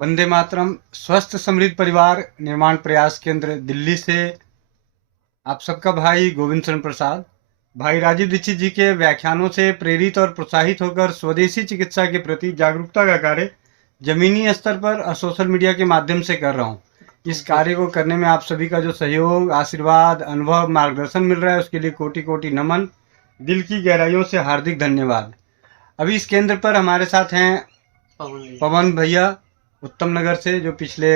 वंदे मातरम। स्वस्थ समृद्ध परिवार निर्माण प्रयास केंद्र दिल्ली से आप सबका भाई गोविंद शरण प्रसाद। भाई राजीव दीक्षित जी के व्याख्यानों से प्रेरित और प्रोत्साहित होकर स्वदेशी चिकित्सा के प्रति जागरूकता का कार्य जमीनी स्तर पर और सोशल मीडिया के माध्यम से कर रहा हूँ। इस कार्य को करने में आप सभी का जो सहयोग, आशीर्वाद, अनुभव, मार्गदर्शन मिल रहा है, उसके लिए कोटि कोटि नमन, दिल की गहराइयों से हार्दिक धन्यवाद। अभी इस केंद्र पर हमारे साथ हैं पवन भैया उत्तम नगर से, जो पिछले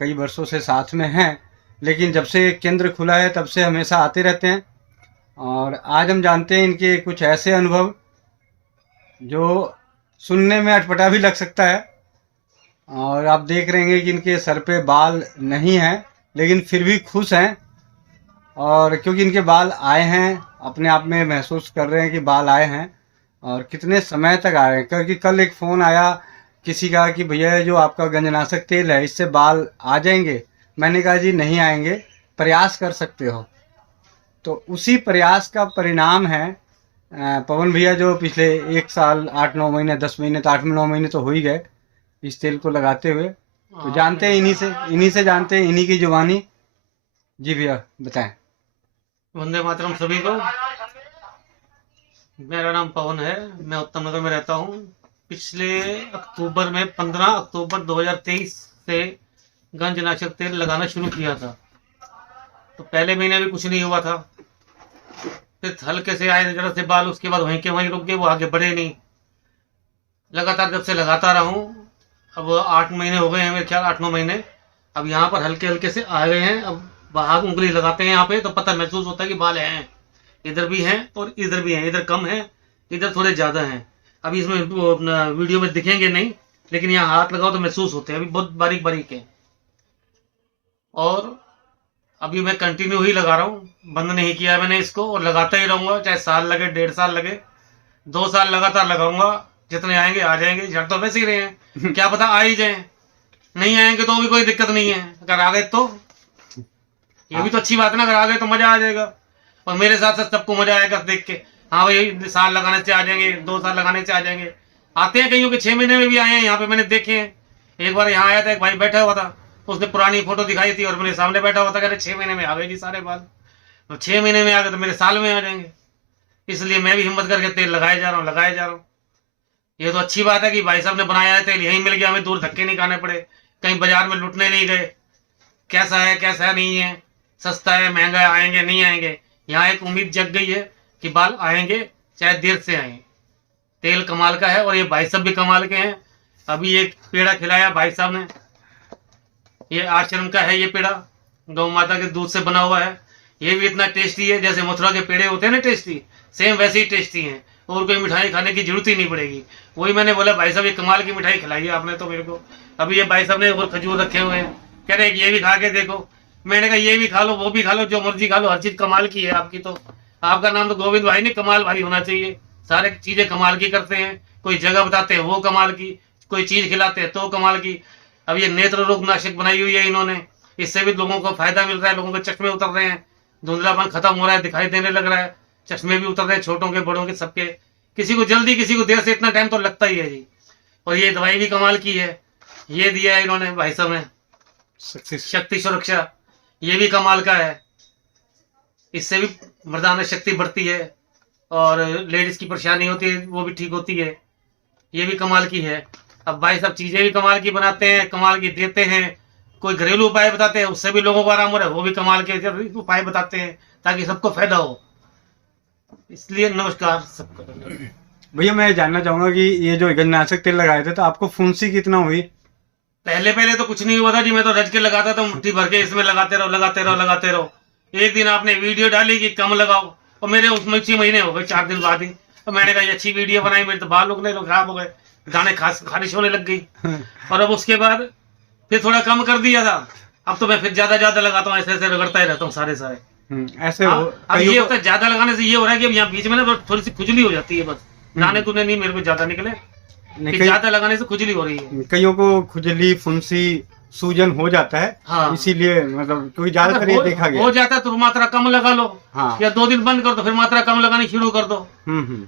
कई वर्षों से साथ में हैं, लेकिन जब से केंद्र खुला है तब से हमेशा आते रहते हैं। और आज हम जानते हैं इनके कुछ ऐसे अनुभव जो सुनने में अटपटा भी लग सकता है। और आप देख रहे हैं कि इनके सर पे बाल नहीं हैं, लेकिन फिर भी खुश हैं। और क्योंकि इनके बाल आए हैं, अपने आप में महसूस कर रहे हैं कि बाल आए हैं और कितने समय तक आए हैं। क्योंकि कल एक फ़ोन आया किसी का कि भैया ये जो आपका गंजनाशक तेल है इससे बाल आ जाएंगे। मैंने कहा जी नहीं आएंगे, प्रयास कर सकते हो। तो उसी प्रयास का परिणाम है पवन भैया जो पिछले 1 साल 8-9 महीने 10 महीने तो 8-9 महीने तो हो ही गए इस तेल को लगाते हुए। तो जानते हैं इन्हीं से जानते हैं, इन्हीं की जुबानी। जी भैया बताएं। वंदे मातरम सभी को। मेरा नाम पवन है, मैं उत्तम नगर में रहता हूँ। पिछले अक्टूबर में 15 अक्टूबर 2023 से गंजनाशक तेल लगाना शुरू किया था। तो पहले महीने भी कुछ नहीं हुआ था, फिर हल्के से आए जरा से बाल, उसके बाद वहीं के वहीं रुक गए, वो आगे बढ़े नहीं। लगातार जब से लगाता रहा हूँ, अब 8 महीने हो गए हैं मेरे ख्याल, 8-9 महीने। अब यहाँ पर हल्के हल्के से आ गए हैं। अब बाहर उंगली लगाते हैं यहाँ पे तो पता महसूस होता है कि बाल हैं, इधर भी हैं और इधर भी हैं। इधर कम है, इधर थोड़े ज्यादा हैं। अभी इसमें वो अपना वीडियो में दिखेंगे नहीं, लेकिन यहाँ हाथ लगाओ तो महसूस होते हैं। अभी बहुत बारीक बारीक है और अभी मैं कंटिन्यू ही लगा रहा हूँ, बंद नहीं किया मैंने इसको और लगाता ही रहूंगा, चाहे साल लगे, 1.5 साल लगे, 2 साल लगातार लगाऊंगा। जितने आएंगे आ जाएंगे, झड़ तो वैसे ही रहे हैं, क्या पता आ ही जाए। नहीं आएंगे तो भी कोई दिक्कत नहीं है, अगर आ गए तो ये भी तो अच्छी बात है ना। अगर आ गए तो मजा आ जाएगा और मेरे साथ साथ सबको मजा आएगा देख के। हाँ भाई, साल लगाने से आ जाएंगे, 2 साल लगाने से आ जाएंगे। आते हैं कईयों के 6 महीने में भी आए हैं, यहाँ पे मैंने देखे हैं। एक बार यहाँ आया था, एक भाई बैठा हुआ था, उसने पुरानी फोटो दिखाई थी और मेरे सामने बैठा हुआ था, कह रहे 6 महीने में आ गए जी सारे बाल। तो 6 महीने में आ गए तो मेरे साल में आ जाएंगे। इसलिए मैं भी हिम्मत करके तेल लगाए जा रहा हूँ, लगाए जा रहा हूँ। ये तो अच्छी बात है कि भाई साहब ने बनाया है तेल, यहीं मिल गया, हमें दूर धक्के नहीं खाने पड़े, कहीं बाजार में लुटने नहीं गए। कैसा है कैसा नहीं है, सस्ता है महंगा है, आएंगे नहीं आएंगे। यहाँ एक उम्मीद जग गई है कि बाल आएंगे, चाहे देर से आए। तेल कमाल का है और ये भाई साहब भी कमाल के हैं। अभी एक पेड़ा खिलाया भाई साहब ने, ये आश्रम का है, ये पेड़ा गौ माता के दूध से बना हुआ है। ये भी इतना टेस्टी है, जैसे मथुरा के पेड़े होते हैं ना टेस्टी, सेम वैसे ही टेस्टी हैं। और कोई मिठाई खाने की जरूरत ही नहीं पड़ेगी। वही मैंने बोला भाई साहब ये कमाल की मिठाई खिलाई है आपने तो मेरे को। अभी ये भाई साहब ने और खजूर रखे हुए हैं, कह रहे ये भी खा के देखो। मैंने कहा ये भी खा लो, वो भी खा लो, जो मर्जी खा लो, हर चीज कमाल की है आपकी। तो आपका नाम तो गोविंद भाई नहीं, कमाल भाई होना चाहिए। सारे चीजें कमाल की करते हैं, कोई जगह बताते हैं वो कमाल की, कोई चीज खिलाते हैं तो कमाल की। अब ये नेत्र रोग नाशक बनाई हुई है इन्होंने, इससे भी लोगों को फायदा मिल रहा है, लोगों के चश्मे उतर रहे हैं, धुंधलापन खत्म हो रहा है, दिखाई देने लग रहा है, चश्मे भी उतर रहे हैं, छोटों के बड़ों के सबके। किसी को जल्दी किसी को देर से, इतना टाइम तो लगता ही है जी। और ये दवाई भी कमाल की है, ये दिया है इन्होंने भाई साहब ने, शक्ति सुरक्षा, ये भी कमाल का है। इससे भी मर्दाना शक्ति बढ़ती है और लेडीज की परेशानी होती है वो भी ठीक होती है, ये भी कमाल की है। अब भाई सब चीजें भी कमाल की बनाते हैं, कमाल की देते हैं। कोई घरेलू उपाय बताते हैं, उससे भी लोगों को आराम हो रहा है, वो भी कमाल के उपाय बताते हैं ताकि सबको फायदा हो। इसलिए नमस्कार सबको। भैया मैं जानना चाहूंगा कि ये जो गंजनाशक तेल लगाए थे तो आपको फुंसी कितना हुई? पहले पहले तो कुछ नहीं हुआ था जी, मैं तो रज के लगाता था, मुट्ठी भर के इसमें लगाते रहो लगाते रहो लगाते रहो। एक दिन आपने वीडियो डाली कि कम लगाओ, और मेरे उसमें 6 महीने हो गए, 4 दिन बाद ही। तो मैंने कहा ये अच्छी वीडियो बनाई, मेरे तो बाल उगने खराब हो गए, दाने खारिश होने लग गई। और अब उसके बाद फिर थोड़ा कम कर दिया था। अब तो मैं फिर ज्यादा ज्यादा लगाता हूँ, ऐसे ऐसे रगड़ता ही रहता हूँ सारे सारे। ऐसे अब ये होता है ज्यादा लगाने से ये हो रहा है कि अब यहाँ बीच में ना थोड़ी सी खुजली हो जाती है, बस दाने तूने नहीं मेरे को ज्यादा निकले, ज्यादा लगाने से खुजली हो रही है। कईयों को खुजली, फुंसी, सूजन हो जाता है। हाँ। इसीलिए मतलब क्योंकि ज्यादातर ये देखा गया हो जाता है तो मात्रा कम लगा लो। हाँ। या 2 दिन बंद कर दो, फिर मात्रा कम लगानी शुरू कर दो।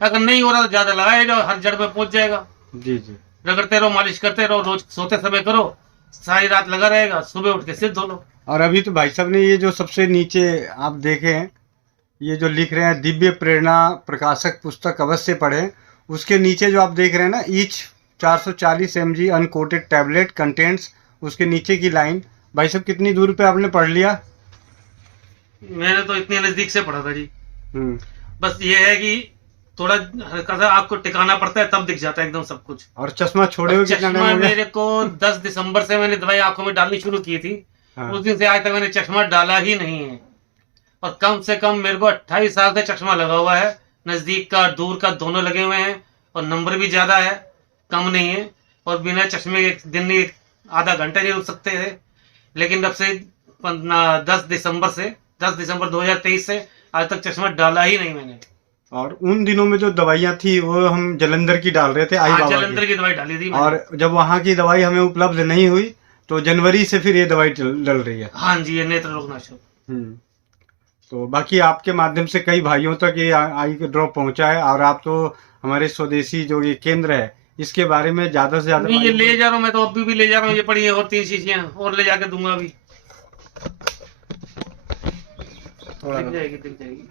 अगर नहीं हो रहा तो ज्यादा लगाया जाओ, हर जड़ में पहुंच जाएगा। जी जी। रगड़ते रहो, मालिश करते रहो, रोज सोते समय करो, सारी रात लगा रहेगा, सुबह उठ के सिर धो लो। और अभी तो भाई साहब ने ये जो सबसे नीचे आप देखे हैं, ये जो लिख रहे हैं दिव्य प्रेरणा प्रकाशक पुस्तक अवश्य पढ़ें, उसके नीचे जो आप देख रहे हैं ना, each 440 mg uncoated tablet contents, उसके नीचे की लाइन भाई साहब कितनी दूर पे आपने पढ़ लिया? मैंने तो इतने नजदीक से पढ़ा था जी। हम्म। बस ये है कि थोड़ा हल्का सा आपको टिकाना पड़ता है, तब दिख जाता है एकदम सब कुछ। और चश्मा छोड़े हुए कितना चश्मा टाइम हो गया? मेरे को 10 दिसंबर से मैंने दवाई आंखों में डालनी शुरू की थी। हाँ। उस दिन से आज तक मैंने चश्मा डाला ही नहीं है। और कम से कम मेरे को 28 साल से चश्मा लगा हुआ है, नजदीक का दूर का दोनों लगे हुए हैं, और नंबर भी ज्यादा है, कम नहीं है। और बिना चश्मे एक दिन नहीं, आधा घंटा नहीं रुक सकते थे। लेकिन जब से 10 दिसंबर 2023 से आज तक चश्मा डाला ही नहीं मैंने। और उन दिनों में जो दवाइयाँ थी वो हम जलंधर की डाल रहे थे, आई हाँ, बाबा जलंधर की दवाई डाली थी मैंने। और जब वहाँ की दवाई हमें उपलब्ध नहीं हुई तो जनवरी से फिर ये दवाई डल रही है। हाँ जी, ये नेत्र रोगनाशक। तो बाकी आपके माध्यम से कई भाइयों तक ये आई ड्रॉप पहुंचा है, और आप तो हमारे स्वदेशी जो ये केंद्र है इसके बारे में ज्यादा से ज्यादा नहीं, ये ले जा रहा हूँ मैं, तो अभी भी ले जा रहा हूँ। ये पड़ी है और 3 शीशियाँ और ले जाके दूंगा अभी। थोड़ा दिख जाएगी।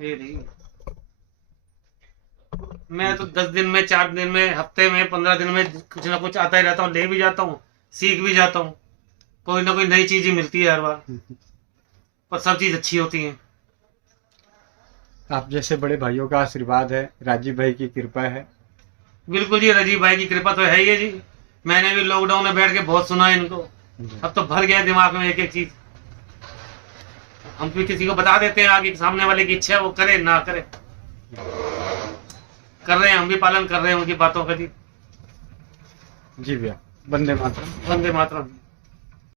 ये नहीं, मैं तो 10 दिन में, 4 दिन में, हफ्ते में, 15 दिन में कुछ ना कुछ आता ही रहता हूँ, ले भी जाता हूँ, सीख भी जाता हूँ। कोई ना कोई नई चीज ही मिलती है हर बार, पर सब चीज अच्छी होती है। आप जैसे बड़े भाइयों का आशीर्वाद है, राजीव भाई की कृपा है। बिल्कुल जी, राजीव भाई की कृपा तो है ही है जी। मैंने भी लॉकडाउन में बैठ के बहुत सुना है इनको, अब तो भर गया दिमाग में एक एक चीज। हम भी किसी को बता देते हैं, आगे सामने वाले की इच्छा है वो करे ना करे, कर रहे हैं, हम भी पालन कर रहे हैं उनकी बातों का जी। जी भैया, वंदे मातरम। वंदे मातरम।